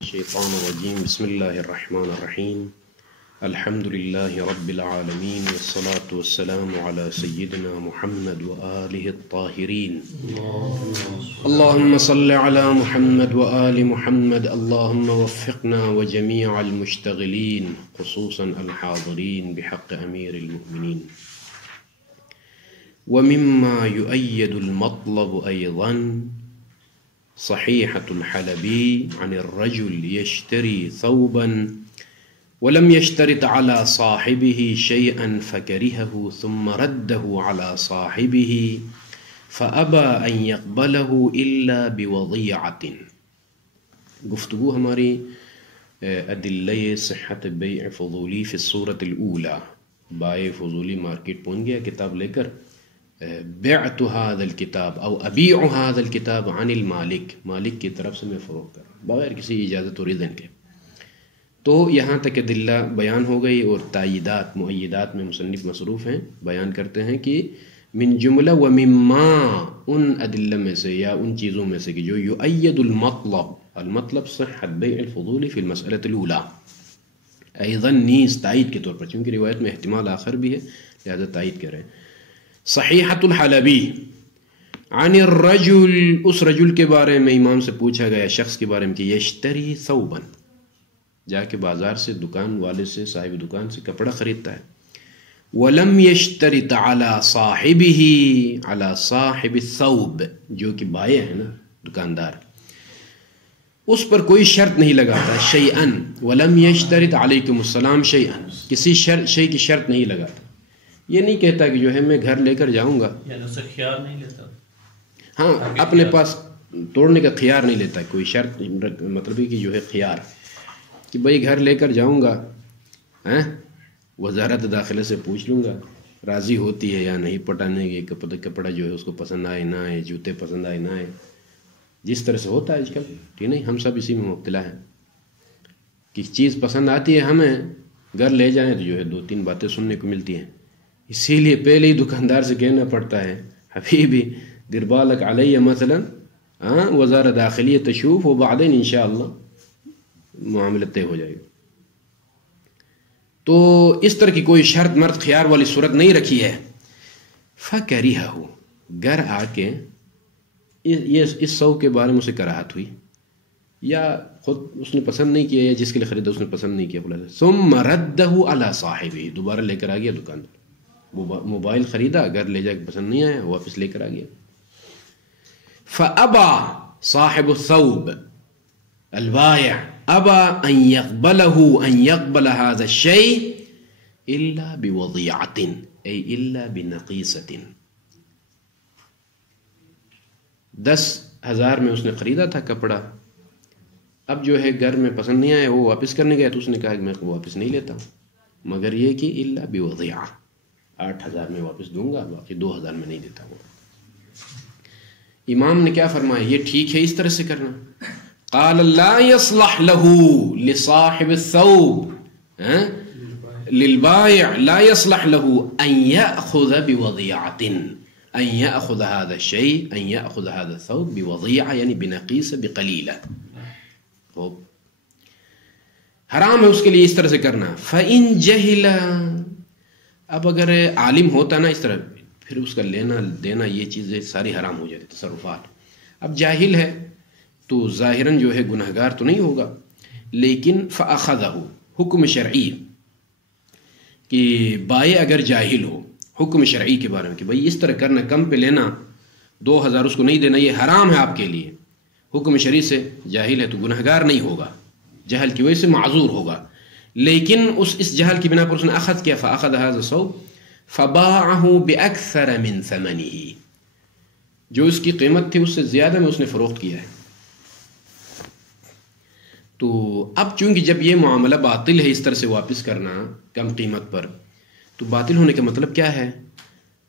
الشيطان الرجيم. بسم الله الرحمن الرحيم. الحمد لله رب العالمين، والصلاة والسلام على سيدنا محمد وآله الطاهرين. اللهم صل على محمد وآل محمد. اللهم وفقنا وجميع المشتغلين، خصوصا الحاضرين، بحق أمير المؤمنين. ومما يؤيد المطلب أيضا صحيحة الحلبي عن الرجل يشتري ثوبا ولم يشترط على صاحبه شيئا فكرهه ثم رده على صاحبه فأبى أن يقبله إلا بوضيعة. گفتگو ہماری ادلہ صحت بیع فضولی فی الصورت الاولی. بائع فضولی مارکیٹ پہنچ گیا کتاب لے کر، بعت هذا الكتاب او ابيع هذا الكتاب عن المالک، مالک کی طرف سے میں فروخت کر بغیر کسی اجازت اور اذن کے. تو یہاں تک ادلہ بیان ہو گئی، اور تائیدات مؤیدات میں مصنف مصروف ہیں، بیان کرتے ہیں کہ من جملہ و مما، ان ادلہ میں سے یا ان چیزوں میں سے کہ جو یؤید المطلب، المطلب صحت بیع الفضول فی المسألۃ الاولی، ایضا نیز تائید کے طور پر، چونکہ روایت میں احتمال آخر بھی ہے لہذا تائید کر رہے ہیں. صحیحۃ الحلبی عن الرجل، اس رجل کے بارے میں امام سے پوچھا گیا، شخص کے بارے میں کہ یشتری ثوبا، جا کے بازار سے دکان والے سے، صاحب دکان سے کپڑا خریدتا ہے. ولم یشترط علی صاحبہ، علی صاحب الثوب، جو کہ بائع ہے نا دکاندار، اس پر کوئی شرط نہیں لگاتا. شیئا، ولم یشترط علیکم السلام شیئا، کسی شے کی شرط نہیں لگاتا. یہ نہیں کہتا کہ جو ہے میں گھر لے کر جاؤں گا، یعنی اسے خیار نہیں لیتا، ہاں اپنے پاس توڑنے کا خیار نہیں لیتا. کوئی شرط مطلب ہے کہ جو ہے خیار کہ بھئی گھر لے کر جاؤں گا، وزارت داخلہ سے پوچھ لوں گا راضی ہوتی ہے یا نہیں پٹانے کے، کپڑا جو ہے اس کو پسند آئے نہ آئے، جوتے پسند آئے نہ آئے، جس طرح سے ہوتا ہے آج کل. ٹھیک نہیں، ہم سب اسی میں مبتلا ہیں کہ چیز پسند آتی ہے ہمیں، گھر لے جائیں تو جو ہے دو تین باتیں سننے کو ملتی ہیں. اسی لیے پہلے ہی دکاندار سے کہنا پڑتا ہے حبیبی دیر بالک علیہ مثلا وزارت داخلیہ تشوف، و بعدین انشاءاللہ معاملہ طے ہو جائے گا. تو اس طرح کی کوئی شرط مرد خیار والی صورت نہیں رکھی ہے. فَكَرِهَهُ، گھر آ کے اس سو کے بارے میں اسے کراہت ہوئی، یا خود اس نے پسند نہیں کیا، یا جس کے لیے خریدا اس نے پسند نہیں کیا، ثم رَدَّهُ عَلَى صَاحِبِهِ، دوبارہ لے کر آ گیا دکاندار. موبائل خریدا، گھر لے جا کے پسند نہیں آیا، واپس لے کر آ گیا. فَأَبَى صاحب الثوب البائع أَبَى أَن يَقْبَلَهُ أَن يَقْبَلَ هَذَا الشَّيْء إِلَّا بِوَضِيعَةٍ، أي إِلَّا بِنَقِيصَةٍ. 10,000 میں اس نے خریدا تھا کپڑا، اب جو ہے گھر میں پسند نہیں آیا، وہ واپس کرنے گیا تو اس نے کہا کہ میں واپس نہیں لیتا ہوں، مگر یہ کہ إِلَّا بِوَضِيعَةٍ، 8,000 میں واپس دوں گا، باقی 2,000 میں نہیں دیتا ہوں. امام نے کیا فرمایا؟ یہ ٹھیک ہے اس طرح سے کرنا. قال لا يصلح له لصاحب الثوب للبائع، لا يصلح له ان يأخذ بوضيعة، ان يأخذ هذا الشيء، ان يأخذ هذا الثوب بوضيعة، یعنی بنقيصة، بقليلة. حرام ہے اس کے لیے اس طرح سے کرنا. فإن جهل، اب اگر عالم ہوتا نا اس طرح، پھر اس کا لینا دینا یہ چیزیں ساری حرام ہو جاتی، تصرفات. اب جاہل ہے تو ظاہراً جو ہے گناہگار تو نہیں ہوگا، لیکن فأخذہ، حکم شرعی کہ بائع اگر جاہل ہو حکم شرعی کے بارے میں کہ بھئی اس طرح کرنا، کم پہ لینا، 2,000 اس کو نہیں دینا، یہ حرام ہے آپ کے لیے، حکم شرعی سے جاہل ہے تو گناہگار نہیں ہوگا، جہل کی وجہ سے معذور ہوگا. لیکن اس جہل کی بنا پر اس نے اخذ کیا، فاخذ هذا الثوب فباعه باكثر من ثمنه، جو اس کی قیمت تھی اس سے زیادہ میں اس نے فروخت کیا ہے. تو اب چونکہ جب یہ معاملہ باطل ہے اس طرح سے واپس کرنا کم قیمت پر، تو باطل ہونے کا مطلب کیا ہے؟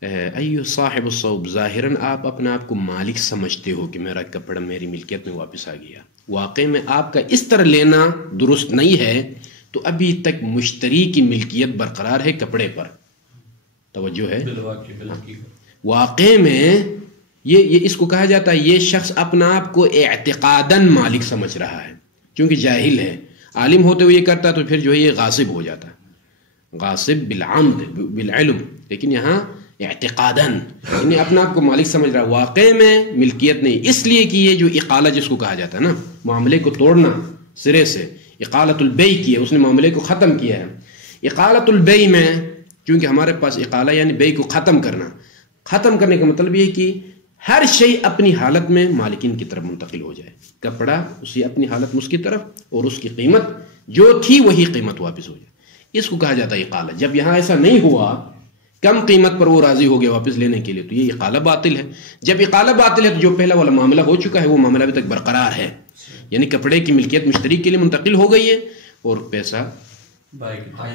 ایو صاحب الثوب، ظاہراً آپ اپنے آپ کو مالک سمجھتے ہو کہ میرا کپڑا میری ملکیت میں واپس آ گیا، واقع میں آپ کا اس طرح لینا درست نہیں ہے، تو ابھی تک مشتری کی ملکیت برقرار ہے کپڑے پر. توجہ ہے، واقع میں یہ اس کو کہا جاتا ہے یہ شخص اپنا آپ کو اعتقاداً مالک سمجھ رہا ہے، چونکہ جاہل ہے. عالم ہوتے ہوئے یہ کرتا ہے تو پھر جو ہے یہ غاصب ہو جاتا ہے، غاصب بالعمد بالعلم. لیکن یہاں اعتقاداً یعنی اپنا آپ کو مالک سمجھ رہا ہے، واقع میں ملکیت نہیں. اس لیے کہ یہ جو اقالہ جس کو کہا جاتا ہے نا، معاملے کو توڑنا سرے سے، اقالۃ البیع کی ہے، اس نے معاملے کو ختم کیا ہے. اقالۃ البیع میں چونکہ ہمارے پاس اقالہ یعنی بیع کو ختم کرنا، ختم کرنے کا مطلب یہ ہے کہ ہر شے اپنی حالت میں مالکین کی طرف منتقل ہو جائے. کپڑا اسی اپنی حالت میں اس کی طرف، اور اس کی قیمت جو تھی وہی قیمت واپس ہو جائے. اس کو کہا جاتا ہے اقالہ. جب یہاں ایسا نہیں ہوا، کم قیمت پر وہ راضی ہو گیا واپس لینے کے لیے، تو یہ اقالہ باطل ہے. جب اقالہ باطل ہے تو جو پہلا والا معاملہ ہو چکا ہے وہ معاملہ ابھی تک برقرار ہے، یعنی کپڑے کی ملکیت مشتری کے لیے منتقل ہو گئی ہے اور پیسہ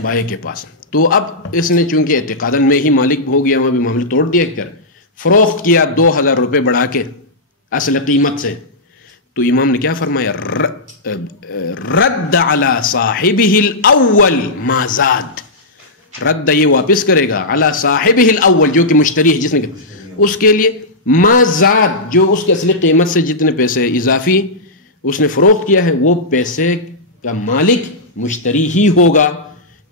بائے کے پاس. تو اب اس نے چونکہ اعتقاداً میں ہی مالک ہو گیا، وہاں بھی معاملہ توڑ دیا کر فروخت کیا 2000 روپے بڑھا کے اصل قیمت سے. تو امام نے کیا فرمایا؟ رد علی صاحبہ الاول ما زاد. رد یہ واپس کرے گا علی صاحبہ الاول جو کہ مشتری ہے، جس نے اس کے لیے ما زاد جو اس کی اصلی قیمت سے جتنے پیسے اضافی اس نے فروخت کیا ہے وہ پیسے کا مالک مشتری ہی ہوگا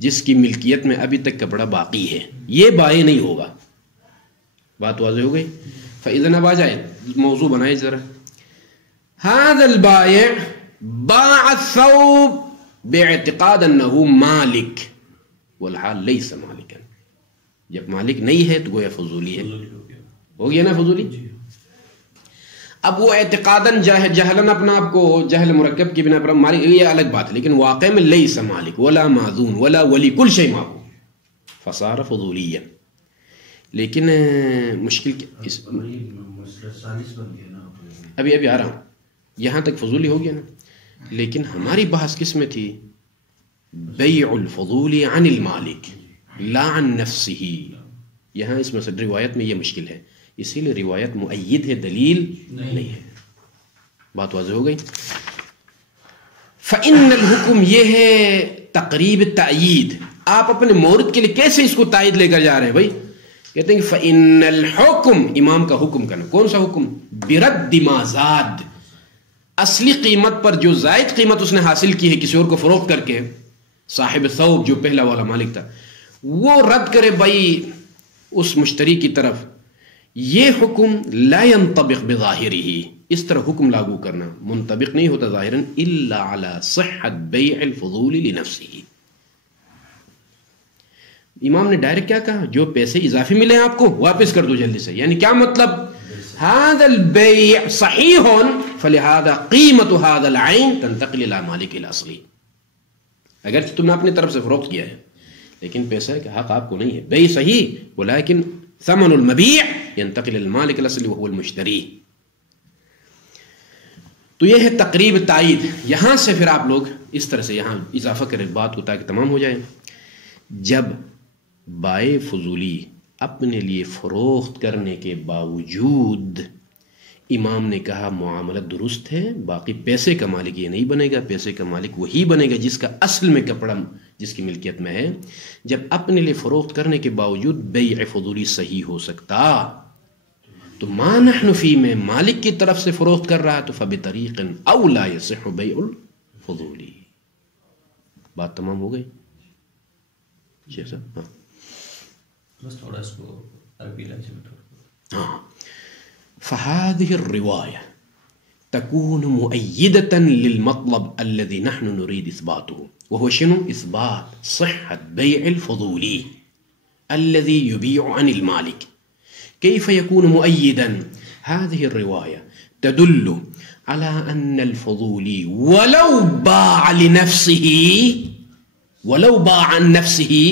جس کی ملکیت میں ابھی تک کپڑا باقی ہے. یہ بائع نہیں ہوگا. بات واضح ہو گئی؟ فإذا اب آ جائے موضوع بنائے ذرا. هذا البائع باع الثوب باعتقاد انه مالک والحال ليس مالکا. جب مالک نہیں ہے تو گویا فضولی ہے. ہو گیا نا فضولی. اب وہ اعتقاداً جہلاً اپنا آپ کو جہل مرکب کی بنا پر مالک، یہ الگ بات ہے، لیکن واقع میں لیس مالک ولا معذون ولا ولی کل شیء معه فصار فضولیا. لیکن مشکل ابھی آ رہا ہوں، یہاں تک فضولی ہو گیا نا. لیکن ہماری بحث کس میں تھی؟ بیع الفضول عن المالک لا عن نفسه. یہاں اس میں روایت میں یہ مشکل ہے، اسی لیے روایت مؤید ہے، دلیل نہیں ہے. بات واضح ہو گئی؟ فإن الحکم یہ ہے تقریب تأیید. آپ اپنے مورد کے لیے کیسے اس کو تائید لے کر جا رہے ہیں بھائی؟ کہتے ہیں کہ فإن الحکم، امام کا حکم کرنا. کون سا حکم؟ برد ما زاد. اصلی قیمت پر جو زائد قیمت اس نے حاصل کی ہے کسی اور کو فروخت کر کے، صاحب ثوب جو پہلا والا مالک تھا وہ رد کرے بھائی اس مشتری کی طرف. یہ حکم لا ينطبق بظاہرہ، اس طرح حکم لاگو کرنا منطبق نہیں ہوتا ظاہراً الا علی صحت بیع الفضول لنفسہ. امام نے ڈائریکٹ کیا کہا؟ جو پیسے اضافی ملے آپ کو واپس کر دو جلدی سے. یعنی کیا مطلب؟ هذا البيع صحيح فلهذا قيمة هذا العين تنتقل الى مالك الاصلي. اگر تم نے اپنی طرف سے فروخت کیا ہے لیکن پیسے کا حق آپ کو نہیں ہے. بیع صحیح ولكن ثمن المبيع ينتقل الى المالك الاصلي وهو المشتري. تو یہ ہے تقریب تائید. یہاں سے پھر آپ لوگ اس طرح سے یہاں اضافہ کریں بات کو تاکہ تمام ہو جائے. جب بائع فضولی اپنے لیے فروخت کرنے کے باوجود امام نے کہا معاملہ درست ہے، باقی پیسے کا مالک یہ نہیں بنے گا، پیسے کا مالک وہی بنے گا جس کا اصل میں کپڑا جس کی ملکیت میں ہے. جب اپنے لیے فروخت کرنے کے باوجود بیع فضولی صحیح ہو سکتا تو ما نحن فی میں مالک کی طرف سے فروخت کر رہا تو فبطریق او لا یصح بیع الفضولی. بات تمام ہو گئی؟ جی سر. ہاں بس تھوڑا اس کو عربی لہجے میں تھوڑا. فهذه الرواية تكون مؤيدة للمطلب الذي نحن نريد إثباته، وهو شنو؟ إثبات صحة بيع الفضولي الذي يبيع عن المالك. كيف يكون مؤيدا؟ هذه الرواية تدل على أن الفضولي ولو باع عن نفسه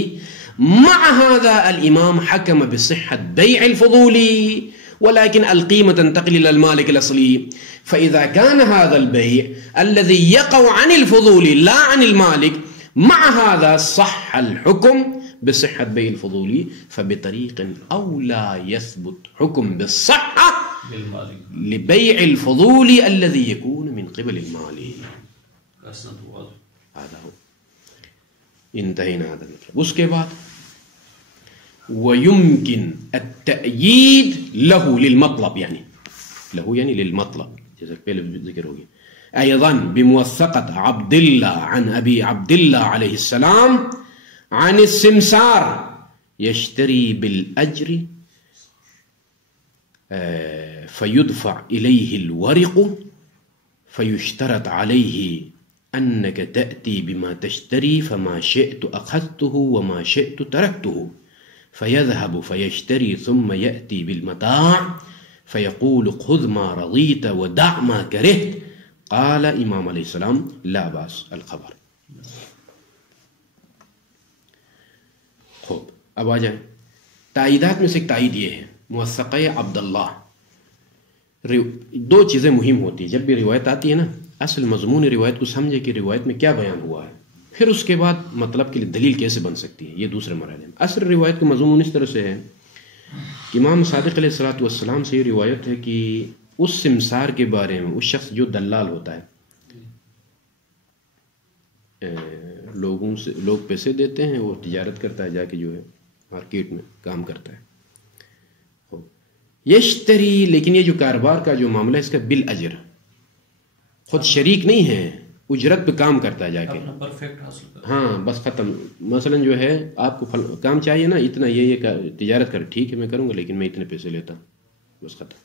مع هذا الإمام حكم بصحة بيع الفضولي ولكن القيمة تنتقل إلى المالك الأصلي. فإذا كان هذا البيع الذي يقع عن الفضول لا عن المالك مع هذا صح الحكم بصحة بيع الفضولي فبطريق أو لا يثبت حكم بالصحة لبيع الفضول الذي يكون من قبل المالك. هذا هو. انتهينا هذا المطلب. اس کے بعد ويمكن التأييد له للمطلب، يعني له يعني للمطلب جیسا پہلے ذکر ہوگی. أيضا بموثقة عبد الله عن أبي عبد الله عليه السلام عن السمسار يشتري بالأجر فيدفع إليه الورق فيشترط عليه أنك تأتي بما تشتري فما شئت أخذته وما شئت تركته فيذهب فيشتري ثم يأتي بالمتاع فيقول خذ ما رضيت ودع ما كرهت. قال امام علیہ السلام لا باس الخبر. خوب اب آ جائیں تائیدات میں سے ایک تائید یہ ہے موثقہ عبداللہ. دو چیزیں مہم ہوتی ہیں جب بھی روایت آتی ہے نا، اصل مضمون روایت کو سمجھے کہ روایت میں کیا بیان ہوا ہے، پھر اس کے بعد مطلب کے لیے دلیل کیسے بن سکتی ہے، یہ دوسرے مرحلے میں. اصل روایت کا مضمون اس طرح سے ہے کہ امام صادق علیہ الصلوۃ والسلام سے یہ روایت ہے کہ اس سمسار کے بارے میں، اس شخص جو دلال ہوتا ہے، لوگوں سے لوگ پیسے دیتے ہیں، وہ تجارت کرتا ہے، جا کے جو ہے مارکیٹ میں کام کرتا ہے. یشتری، لیکن یہ جو کاروبار کا جو معاملہ ہے اس کا بالاجر، خود شریک نہیں ہے، اجرت پہ کام کرتا ہے جا کے. ہاں بس ختم. مثلا جو ہے آپ کو کام چاہیے نا، اتنا یہ تجارت کر، ٹھیک ہے میں کروں گا لیکن میں اتنے پیسے لیتا ہوں، بس ختم.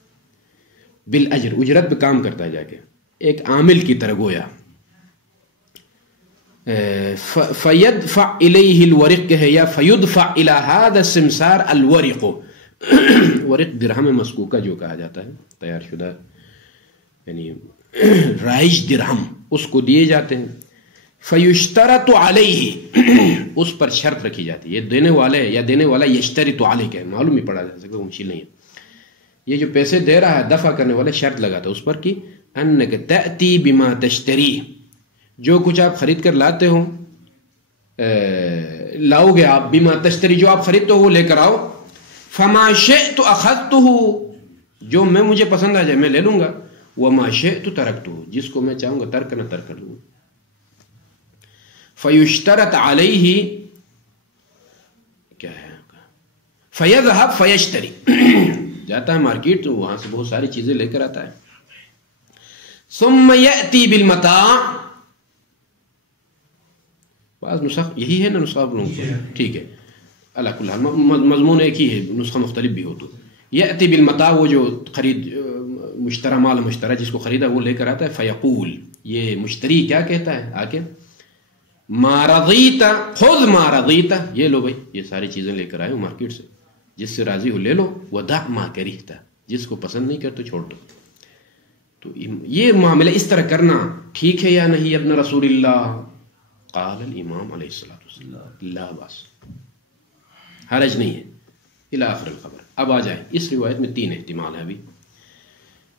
بالاجر، اجرت پہ کام کرتا ہے جا کے، ایک عامل کی طرح گویا. فیدفع الیہ الورق ہے یا فیدفع الی هذا السمسار الورق. ورق درہم مسکوکہ جو کہا جاتا ہے، تیار شدہ یعنی رائج درہم، اس کو دیے جاتے ہیں. فیشترط علیہ، اس پر شرط رکھی جاتی ہے. یہ دینے والے یا دینے والا یشترط علیہ کہ معلوم ہی پڑا جا سکتا، مشکل نہیں ہے. یہ جو پیسے دے رہا ہے دفع کرنے والا شرط لگاتا ہے اس پر کہ انک تأتی بما تشتری، جو کچھ آپ خرید کر لاتے ہو لاؤ گے آپ، بما تشتری جو آپ خریدتے ہو وہ لے کر آؤ. فما شئت اخذته، جو میں مجھے پسند آ جائے میں لے لوں گا. وما شئت ترکته، جس کو میں چاہوں گا ترک کرنا ترک کر دوں گا. فیشترط علیہ کیا ہے، فیذهب فیشتری، جاتا ہے مارکیٹ تو وہاں سے بہت ساری چیزیں لے کر آتا ہے. ثم یأتی بالمتاع، بعض نسخ یہی ہے نا، نسخہ ٹھیک ہے، اللہ کل حال مضمون ایک ہی ہے، نسخہ مختلف بھی ہو. تو یأتی بالمتاع، وہ جو خرید مشترا مال مشترا جس کو خریدا وہ لے کر آتا ہے. فیقول، یہ مشتری کیا کہتا ہے آ کے، ما رضیت خذ ما رضیت، یہ لو بھائی یہ ساری چیزیں لے کر آئے ہو مارکیٹ سے، جس سے راضی ہو لے لو. ودع ما کرہت، جس کو پسند نہیں کرتے چھوڑ دو. تو یہ معاملہ اس طرح کرنا ٹھیک ہے یا نہیں ابن رسول اللہ؟ قال الامام علیہ الصلوۃ والسلام لا باس، حرج نہیں ہے. الی آخر الخبر. اب آ جائیں اس روایت میں تین احتمال ہیں. ابھی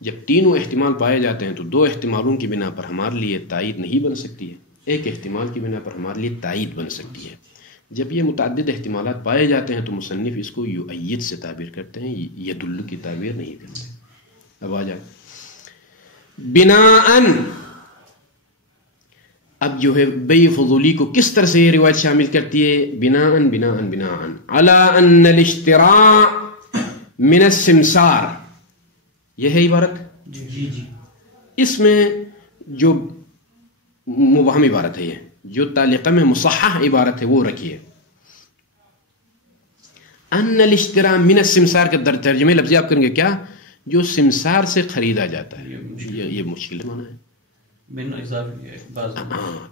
جب تینوں احتمال پائے جاتے ہیں تو دو احتمالوں کی بنا پر ہمارے لیے تائید نہیں بن سکتی ہے، ایک احتمال کی بنا پر ہمارے لیے تائید بن سکتی ہے. جب یہ متعدد احتمالات پائے جاتے ہیں تو مصنف اس کو یؤید سے تعبیر کرتے ہیں، یدل کی تعبیر نہیں کرتے. اب آ جائیں بناءً. اب جو ہے بے فضولی کو کس طرح سے یہ روایت شامل کرتی ہے؟ بناءً بناءً بناءً علی ان الاشتراء من السمسار، یہ ہے عبارت. جی. اس میں جو مبہم عبارت ہے، یہ جو تعلیقہ میں مصحح عبارت ہے وہ رکھیے. ان الاشتراء من السمسار کا ترجمے لفظی آپ کریں گے کیا؟ جو سمسار سے خریدا جاتا ہے. یہ مشکل معنی ہے،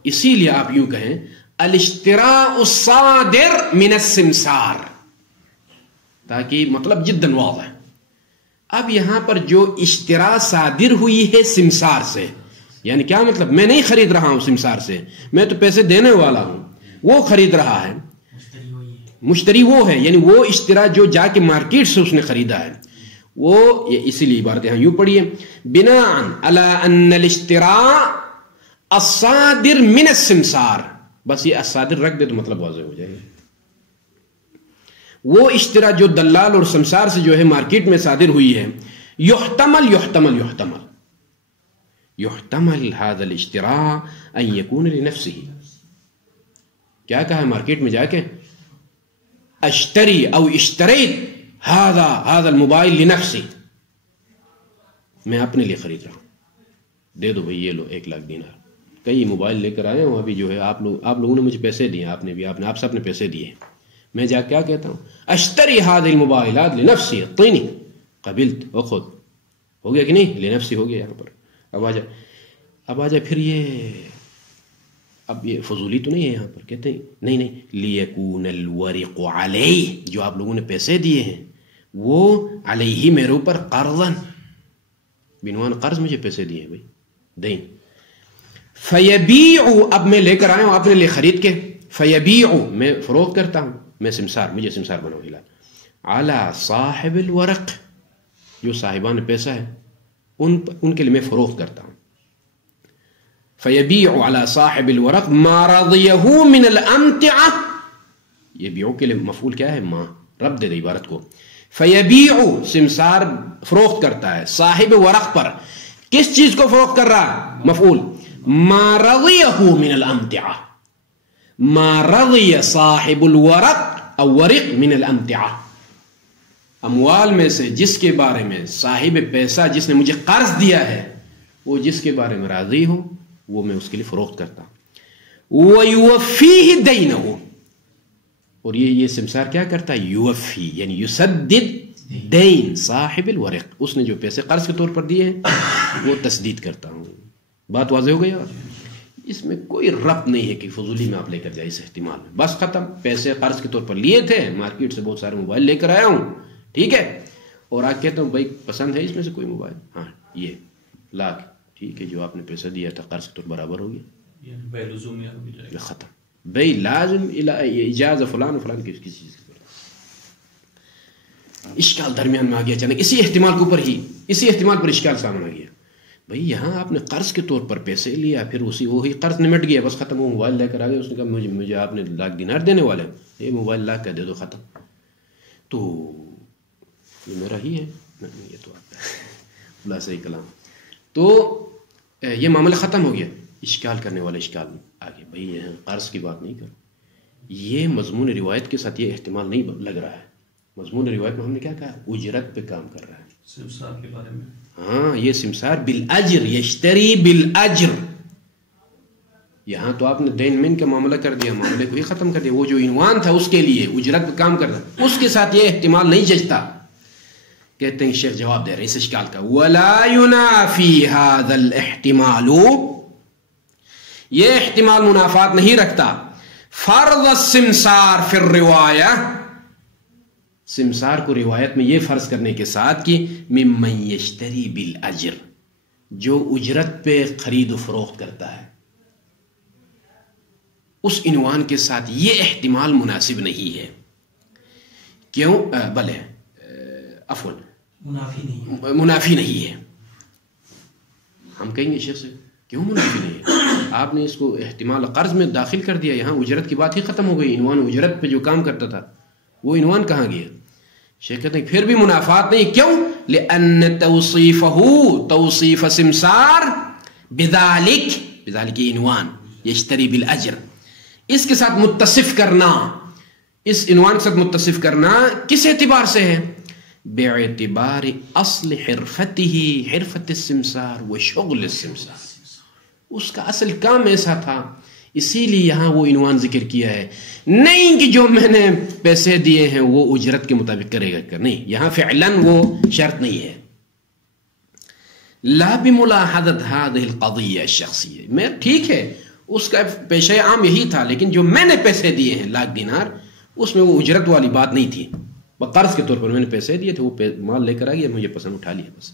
اسی لیے آپ یوں کہیں الاشتراء الصادر من السمسار، تاکہ مطلب جدا واضح. اب یہاں پر جو اشتراء صادر ہوئی ہے سمسار سے، یعنی کیا مطلب؟ میں نہیں خرید رہا ہوں سمسار سے، میں تو پیسے دینے والا ہوں، وہ خرید رہا ہے. مشتری وہ ہے، یعنی وہ اشتراء جو جا کے مارکیٹ سے اس نے خریدا ہے وہ. اسی لیے عبارت یہاں یوں پڑھیے بناءً علی ان الاشتراء الصادر من السمسار. بس یہ الصادر رکھ دے تو مطلب واضح ہو جائے گا. وہ اشتراء جو دلال اور سمسار سے جو ہے مارکیٹ میں صادر ہوئی ہے. یحتمل یحتمل یحتمل یحتمل هذا الاشتراء ان يكون لنفسه. کیا کہا ہے مارکیٹ میں جا کے؟ اشتری او اشتریت هذا الموبائل لنفسی، میں اپنے لیے خرید رہا ہوں. دے دو بھائی یہ لو 1 لاکھ دینار. کئی موبائل لے کر آئے ہوں ابھی جو ہے آپ لوگوں نے مجھے پیسے دیے, آپ سب نے پیسے دیے. میں جا کیا کہتا ہوں, اشتری هذه الموبائلات لنفسی اعطینی, قبلت وخذ. ہو گیا کہ نہیں؟ لنفسی ہو گیا یہاں پر. اب آ جائے پھر اب یہ فضولی تو نہیں ہے یہاں پر. کہتے ہیں نہیں لیکون الورق علیہ, جو آپ لوگوں نے پیسے دیے ہیں وہ علیہ میرے اوپر قرضاً, بعنوان قرض مجھے پیسے دیے ہیں بھائی, دین. فیبیع, اب میں لے کر آیا ہوں آپ نے لے خرید کے, فیبیع میں فروخت کرتا ہوں, میں سمسار, مجھے سمسار بناؤ ہلا, علی صاحب الورق, جو صاحبان پیسہ ہے ان کے لیے میں فروخت کرتا ہوں. فیبیع علی صاحب الورق ما رضیہ من الامتعہ, یہ بیعو کے لیے مفعول کیا ہے؟ ما, رب دے عبارت کو. فیبیع, سمسار فروخت کرتا ہے صاحب ورق پر, کس چیز کو فروخت کر رہا؟ مفعول. ما رضیہ من الامتعہ, ما رضی صاحب الورق او ورق من الامتعہ, اموال میں سے جس کے بارے میں صاحب پیسہ جس نے مجھے قرض دیا ہے وہ جس کے بارے میں راضی ہو وہ میں اس کے لیے فروخت کرتا ہوں. وَيُوَفِّيهِ دَيْنَهُ, اور یہ سمسار کیا کرتا ہے؟ یوفی یعنی یسدد دین صاحب الورق, اس نے جو پیسے قرض کے طور پر دیے ہیں وہ تسدید کرتا ہوں. بات واضح ہو گئی. اور اس میں کوئی ربط نہیں ہے کہ فضولی میں آپ لے کر جائے اس احتمال میں, بس ختم. پیسے قرض کے طور پر لیے تھے, مارکیٹ سے بہت سارے موبائل لے کر آیا ہوں, ٹھیک ہے, اور آج کہتا ہوں بھائی پسند ہے اس میں سے کوئی موبائل, ہاں یہ لاکھ, ٹھیک ہے, جو آپ نے پیسہ دیا تھا قرض کے طور برابر ہو گیا, ختم. بھائی لازم اجازہ فلان فلان کسی چیز کی اشکال درمیان میں آ گیا اچانک, اسی احتمال پر اشکال سامنے آ گیا. بھائی یہاں آپ نے قرض کے طور پر پیسے لیا, پھر وہی قرض نمٹ گیا, بس ختم. وہ موبائل لے کر آ گیا, اس نے کہا مجھے آپ نے 1 لاکھ دینار دینے والے, یہ موبائل لاکھ کا دے دو, ختم. تو یہ میرا ہی ہے, یہ تو آپ خلاصہ کلام. تو یہ معاملہ ختم ہو گیا. اشکال کرنے والا اشکال آگے, بھائی یہاں قرض کی بات نہیں کر, یہ مضمون روایت کے ساتھ یہ احتمال نہیں لگ رہا ہے. مضمون روایت میں ہم نے کیا کہا؟ اجرت پہ کام کر رہا ہے, سمسار کے بارے میں. ہاں, یہ سمسار بالاجر, یشتری بالاجر. یہاں تو آپ نے دین مین کا معاملہ کر دیا, معاملے کو ہی ختم کر دیا. وہ جو عنوان تھا اس کے لیے اجرت پہ کام کر رہا, اس کے ساتھ یہ احتمال نہیں جچتا. کہتے ہیں شیخ جواب دے رہے اس اشکال کا, ولا ينافي هذا الاحتمال, یہ احتمال منافات نہیں رکھتا, فرض السمسار فی الروایہ, سمسار کو روایت میں یہ فرض کرنے کے ساتھ کہ ممن یشتری بالاجر, جو اجرت پہ خرید و فروخت کرتا ہے, اس عنوان کے ساتھ یہ احتمال مناسب نہیں ہے. کیوں؟ بلے عفوا منافی نہیں ہے. ہم کہیں گے شیخ سے کیوں منافی نہیں ہے؟ آپ نے اس کو احتمال قرض میں داخل کر دیا, یہاں اجرت کی بات ہی ختم ہو گئی. عنوان اجرت پہ جو کام کرتا تھا وہ عنوان کہاں گیا؟ شیخ کہتے ہیں پھر بھی منافات نہیں. کیوں؟ لأن توصیفہ, توصیف سمسار بذالک عنوان یشتری بالاجر, اس کے ساتھ متصف کرنا, اس عنوان کے ساتھ متصف کرنا کس اعتبار سے ہے؟ باعتبار اصل حرفته, حرفت السمسار و شغل السمسار, اس کا اصل کام ایسا تھا, اسی لیے یہاں وہ عنوان ذکر کیا ہے. نہیں کہ جو میں نے پیسے دیے ہیں وہ اجرت کے مطابق کرے گا کر, نہیں, یہاں فعلاً وہ شرط نہیں ہے. لا بملاحظت هذه القضیہ الشخصیہ, میں ٹھیک ہے اس کا پیشہ عام یہی تھا, لیکن جو میں نے پیسے دیے ہیں 1 لاکھ دینار, اس میں وہ اجرت والی بات نہیں تھی. قرض کے طور پر میں نے پیسے دیے تھے, وہ مال لے کر آ گیا, مجھے پسند اٹھا لیا بس.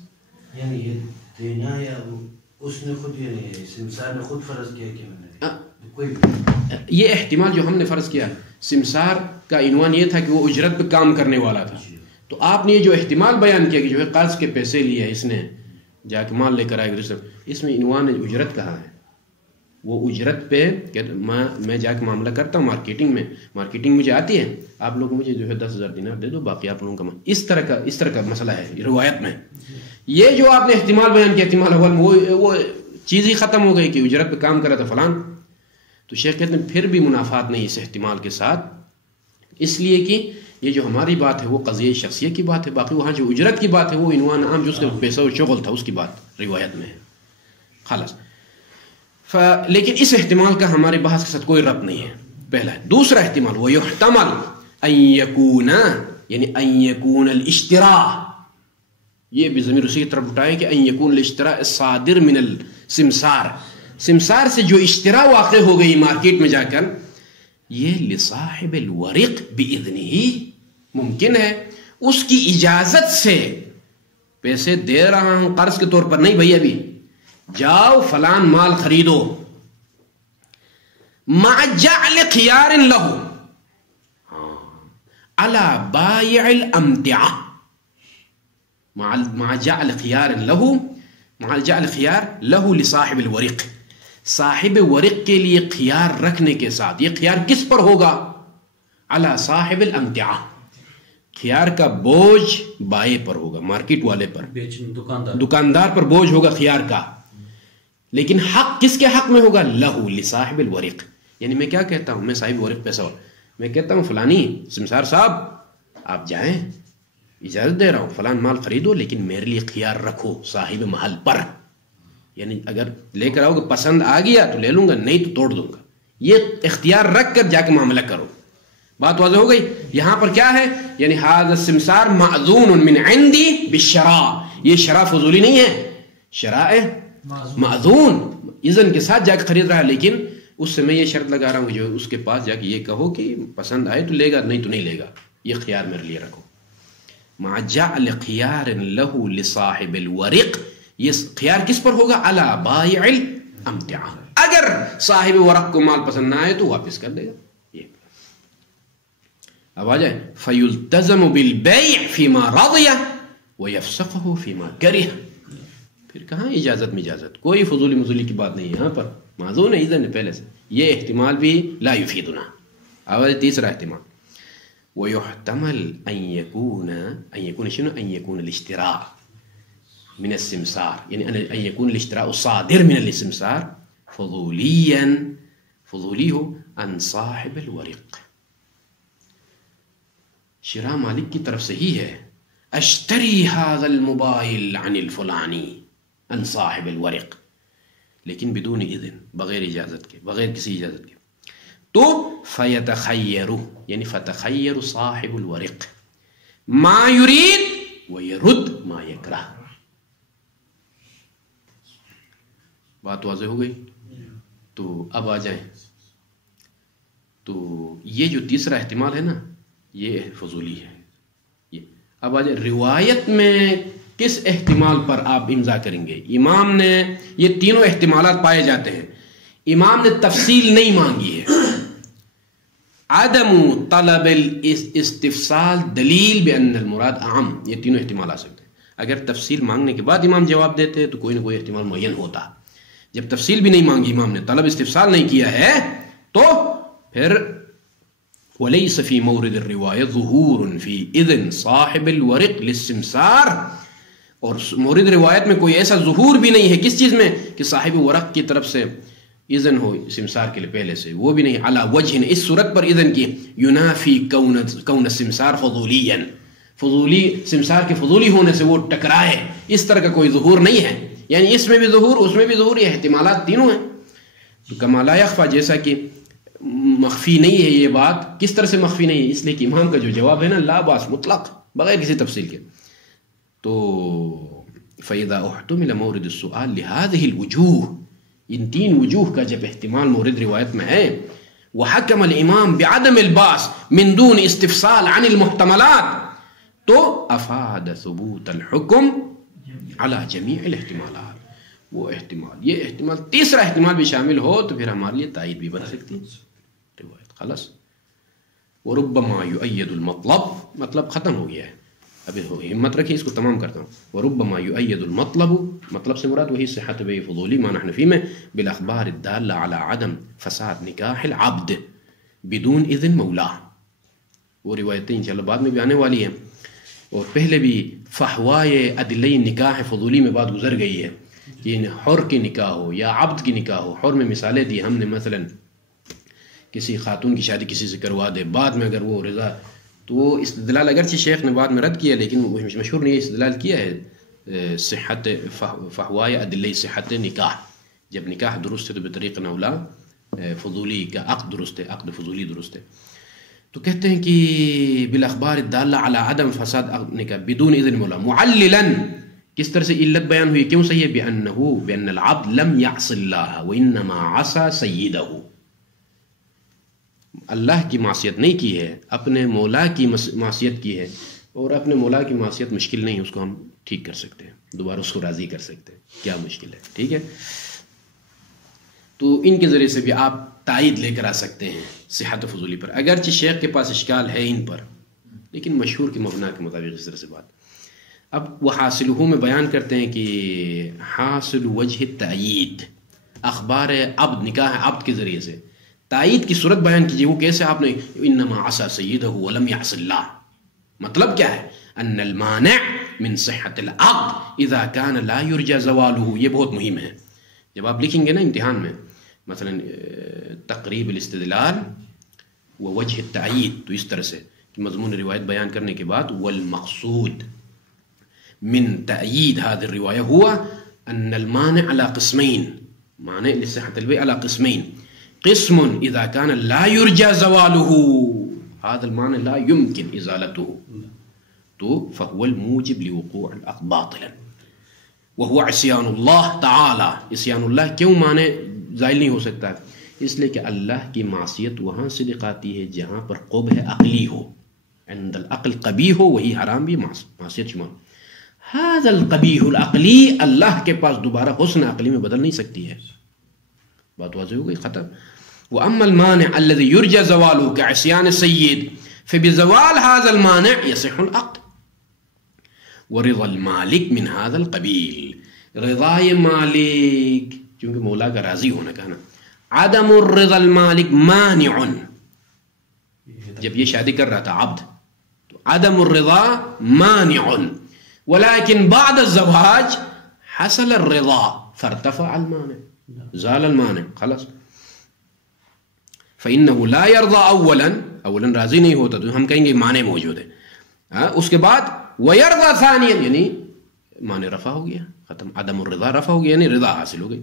یعنی یہ دینا یا اس نے خود, یعنی سمسار نے خود فرض کیا کہ میں نے کوئی, یہ احتمال جو ہم نے فرض کیا, سمسار کا عنوان یہ تھا کہ وہ اجرت پہ کام کرنے والا تھا. تو آپ نے یہ جو احتمال بیان کیا کہ جو ہے قرض کے پیسے لیے اس نے, جا کے مال لے کر آئے گا, اس میں عنوان اجرت کہاں ہے؟ وہ اجرت پہ میں جا کے معاملہ کرتا ہوں مارکیٹنگ میں, مارکیٹنگ مجھے آتی ہے, آپ لوگ مجھے جو ہے 10,000 دینار دے دو, باقی آپ لوگوں کا اس طرح کا مسئلہ ہے روایت میں. یہ جو آپ نے احتمال بیان کیا, احتمال اول وہ چیز ہی ختم ہو گئی کہ اجرت پہ کام کر رہا تھا فلان. تو شیخ کہتے ہیں پھر بھی منافات نہیں اس احتمال کے ساتھ, اس لیے کہ یہ جو ہماری بات ہے وہ قضیہ شخصیہ کی بات ہے, باقی وہاں جو اجرت کی بات ہے وہ عنوان عام جو اس کا پیسہ و شغل تھا اس کی بات روایت میں ہے. خلاص. لیکن اس احتمال کا ہمارے بحث کے ساتھ کوئی ربط نہیں ہے. پہلا. دوسرا احتمال وَيُحْتَمَلْ أَن يَكُونَ یعنی أَن يَكُونَ الْإِشْتِرَاء، یہ بھی ضمیر اسی کی طرف اٹھائے کہ أَن يَكُونَ الْإِشْتِرَاء الصَّادِرُ مِنَ السِّمْسَارِ، سمسار سے جو اشترا واقع ہو گئی مارکیٹ میں جا کر، یہ لصاحب الورق بإذنہ، ممکن ہے اس کی اجازت سے پیسے دے رہا ہوں قرض کے طور پر، نہیں بھائی ابھی جاؤ فلان مال خریدو، مع جعل خیار لہ علی بائع الامتعہ، مع جعل خیار لہ، مع جعل خیار لہ لصاحب الورق، صاحب ورق کے لیے خیار رکھنے کے ساتھ. یہ خیار کس پر ہوگا؟ علی صاحب الامتعہ، خیار کا بوجھ بائے پر ہوگا، مارکیٹ والے پر، دکاندار پر بوجھ ہوگا خیار کا. لیکن حق کس کے حق میں ہوگا؟ لہو لصاحب الورق. یعنی میں کیا کہتا ہوں، میں صاحب ورق پیسہ میں کہتا ہوں فلانی سمسار صاحب آپ جائیں، اجازت دے رہا ہوں فلان مال خریدو، لیکن میرے لیے خیار رکھو صاحب محل پر. یعنی اگر لے کر آؤ گے پسند آ گیا تو لے لوں گا، نہیں تو توڑ دوں گا. یہ اختیار رکھ کر جا کے معاملہ کرو. بات واضح ہو گئی. یہاں پر کیا ہے؟ یعنی ھذا السمسار معذون من عندی بالشراء، یہ شراء فضولی نہیں ہے، شراء معذون، اذن کے ساتھ جا کے خرید رہا ہے. لیکن اس سے میں یہ شرط لگا رہا ہوں جو اس کے پاس جا کے یہ کہو کہ پسند آئے تو لے گا، نہیں تو نہیں لے گا، یہ خیار میرے لیے رکھو. مع جعل خیار لہ لصاحب الورق، یہ خیار کس پر ہوگا؟ علی بائع الامتعہ، اگر صاحب ورق کو مال پسند نہ آئے تو واپس کر دے گا. یہ اب آ جائے فَيُلْتَزَمُ بِالْبَيْعِ فِيمَا رَضِيَ وَيَفْسَقُهُ فِيمَا كَرِهَ. پھر کہاں اجازت میں اجازت، کوئی فضولی مضولی کی بات نہیں ہے. یہاں پر معذون ہے اذن پہلے سے. یہ احتمال بھی لا يفیدنا. اب تیسرا احتمال وَيُحْتَمَلْ أَن يَكُونَ شنو؟ أن يكون الاشتراء من السمسار، یعنی أن يكون الاشتراء الصادر من السمسار فضوليا، فضولی ہو، عن صاحب الورق. شراء مالک کی طرف سے ہی ہے، اشتری هذا الموبائل عن الفلانی عن صاحب الورق، لیکن بدون اذن، بغیر اجازت کے، بغیر کسی اجازت کے. تو فیتخیر یعنی فتخیر صاحب الورق ما یرید ویرد ما یکرہ. بات واضح ہو گئی. تو اب آ جائیں، تو یہ جو تیسرا احتمال ہے نا یہ فضولی ہے. یہ اب آ جائیں روایت میں کس احتمال پر آپ امضا کریں گے. امام نے یہ تینوں احتمالات پائے جاتے ہیں، امام نے تفصیل نہیں مانگی ہے. عدم طلب الاستفصال دلیل بان المراد اعم، یہ تینوں احتمال آ سکتے ہیں. اگر تفصیل مانگنے کے بعد امام جواب دیتے تو کوئی نہ کوئی احتمال معین ہوتا. جب تفصیل بھی نہیں مانگی امام نے، طلب استفصال نہیں کیا ہے، تو پھر وَلَيْسَ فِي مَوْرِدِ الرِّوَایَةِ ظُهُورٌ فِي إِذْنِ صَاحِبِ الْوَرِقِ لِلسِّمْسَارِ، اور مورد روایت میں کوئی ایسا ظہور بھی نہیں ہے کس چیز میں کہ صاحب ورق کی طرف سے اذن ہو سمسار کے لیے پہلے سے، وہ بھی نہیں. علی وجہ، اس صورت پر اذن کی ینافی کون السمسار فضولیا، فضولی سمسار کے فضولی ہونے سے وہ ٹکرائے، اس طرح کا کوئی ظہور نہیں ہے. یعنی اس میں بھی ظہور اس میں بھی ظہور، یہ احتمالات تینوں ہیں. تو کما لا یخفی، جیسا کہ مخفی نہیں ہے یہ بات. کس طرح سے مخفی نہیں ہے؟ اس لیے کہ امام کا جو جواب ہے نا لا باس مطلق، بغیر کسی تفصیل کے. تو فَإِذَا اُحْتُمِلَ مَوْرِدُ السُّؤَالِ لِهَذِهِ الْوُجُوهِ، ان تین وجوہ کا جب احتمال مورد روایت میں ہے، وحکم الامام بعدم الباس من دون استفصال عن المحتملات، تو افاد ثبوت الحکم علی جمیع الاحتمالات. وہ احتمال، یہ احتمال، تیسرا احتمال بھی شامل ہو تو پھر ہمارے لیے تائید بھی بن سکتی روایت. خلاص. وربما یؤید المطلب، مطلب ختم ہو گیا ہے، ابھی ہمت رکھیں اس کو تمام کرتا ہوں. وربما یؤید المطلب، مطلب سے مراد وہی صحت بے فضولی ما نحن فی میں، بالاخبار الدالہ علی عدم فساد نکاح العبد بدون اذن مولا. وہ روایتیں انشاءاللہ بعد میں بھی آنے والی ہیں، اور پہلے بھی فحوائے ادلہ نکاح فضولی میں بات گزر گئی ہے کہ حر کی نکاح ہو یا عبد کی نکاح ہو. حر میں مثالیں دی ہم نے، مثلا کسی خاتون کی شادی کسی سے کروا دے، بعد میں اگر وہ رضا، تو وہ استدلال اگرچہ شیخ نے بعد میں رد کیا، لیکن وہ مشہور نے یہ استدلال کیا ہے صحت فحوائے ادلہ صحت نکاح، جب نکاح درست ہے تو بطریق اولا فضولی کا عقد درست ہے، عقد فضولی درست ہے. تو کہتے ہیں کہ بالاخبار الدالہ علی عدم فساد عقد نکاح بدون اذن مولا معللا، کس طرح سے علت بیان ہوئی، کیوں صحیح ہے، بأن العبد لم يعص اللہ وانما عصى سیدہ، اللہ کی معصیت نہیں کی ہے، اپنے مولا کی معصیت کی ہے، اور اپنے مولا کی معصیت مشکل نہیں ہے، اس کو ہم ٹھیک کر سکتے ہیں، دوبارہ اس کو راضی کر سکتے ہیں، کیا مشکل ہے. ٹھیک ہے، تو ان کے ذریعے سے بھی آپ تائید لے کر آ سکتے ہیں صحت فضولی پر، اگرچہ شیخ کے پاس اشکال ہے ان پر، لیکن مشہور کے مبنا کے مطابق اس طرح سے بات. اب وہ حاصلہ میں بیان کرتے ہیں کہ حاصل وجہ تائید اخبار عبد، نکاح عبد کے ذریعے سے تائید کی صورت بیان کیجیے. وہ کیسے آپ نے انما عصى سیدہ ولم يعص اللہ، مطلب کیا ہے، ان المانع من صحت العقد اذا كان لا يرجى زواله. یہ بہت مہم ہے، جب آپ لکھیں گے نا امتحان میں مثلا تقریب الاستدلال و وجہ التعیید، تو اس طرح سے کہ مضمون روایت بیان کرنے کے بعد والمقصود من تأييد هذه الرواية هو أن المانع على قسمين، مانع لصحة البيع على قسمين، قسم إذا كان لا يرجى زواله، هذا المانع لا يمكن إزالته، تو فهو الموجب لوقوع العقد باطلا وهو عصيان الله تعالى. عصيان الله کیوں مانع زائل نہیں ہو سکتا ہے، اس لیے کہ اللہ کی معصیت وہاں صدق آتی ہے جہاں پر قبح عقلی ہو، عند العقل قبیح ہو وہی حرام بھی معصیت شمار. هذا القبیح العقلی اللہ کے پاس دوبارہ حسن عقلی میں بدل نہیں سکتی ہے. بات واضح ہو گئی، ختم. واما المانع الذي يرجى زواله كعصيان السيد فبزوال هذا المانع يصح العقد ورضا المالك من هذا القبيل. رضای مالک، کیونکہ مولا کا راضی ہونا کہنا، عدم الرضا المالک مانع. جب یہ شادی کر رہا تھا عبد تو عدم الرضا مانع، ولكن بعد الزواج حصل الرضا فارتفع المانع، زال المانع، خلاص. فإنه لا يرضى اولا راضی نہیں ہوتا تو ہم کہیں گے مانع موجود ہے، اس کے بعد ويرضى ثانيا یعنی مانع رفع ہو گیا، ختم، عدم الرضا رفع ہو گیا یعنی رضا حاصل ہو گئی.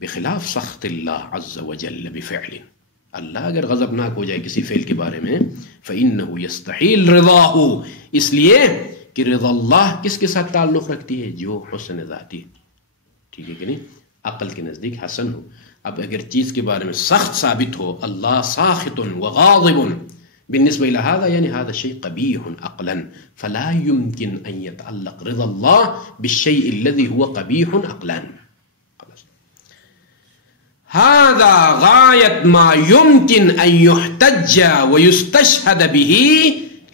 بخلاف سخط اللہ عز وجل بفعل، اللہ اگر غضبناک ہو جائے کسی فعل کے بارے میں فإنه يستحيل رضاه، اس لیے کہ رضا اللہ کس کے ساتھ تعلق رکھتی ہے، جو حسن ذاتی ہے. ٹھیک ہے کہ نہیں، عقل کے نزدیک حسن ہو. اب اگر چیز کے بارے میں سخت ثابت ہو اللہ ساخط وغاضب بالنسبة إلى هذا يعني هذا شيء قبيح عقلا، فلا يمكن أن يتعلق رضا الله بالشيء الذي هو قبيح عقلا. هذا غاية ما يمكن أن يحتج ويستشهد به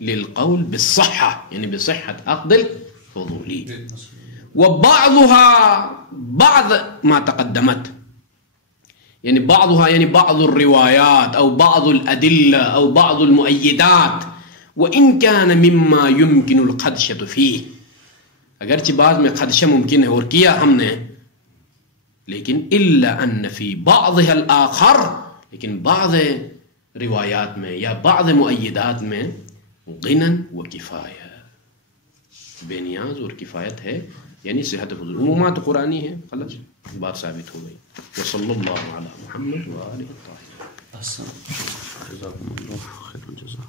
للقول بالصحة، يعني بصحة عقد الفضولي. وبعضها بعض ما تقدمت، يعني بعضها يعني بعض الروايات أو بعض الأدلة أو بعض المؤيدات، وإن كان مما يمكن الخدشة فيه، اگرچہ بعض میں خدشہ ممکن ہے اور کیا ہم نے، لیکن إلا أن في بعضها الآخر، لیکن بعض روایات میں یا بعض مؤیدات میں غنن و کفایہ، بے نیاز اور کفایت ہے، یعنی صحت فضول عمومات قرآنی ہے. خلاص بات ثابت ہو گئی. وصلی اللہ علی محمد و آلہ الطاہرین. جزاکم اللہ خیر الجزا.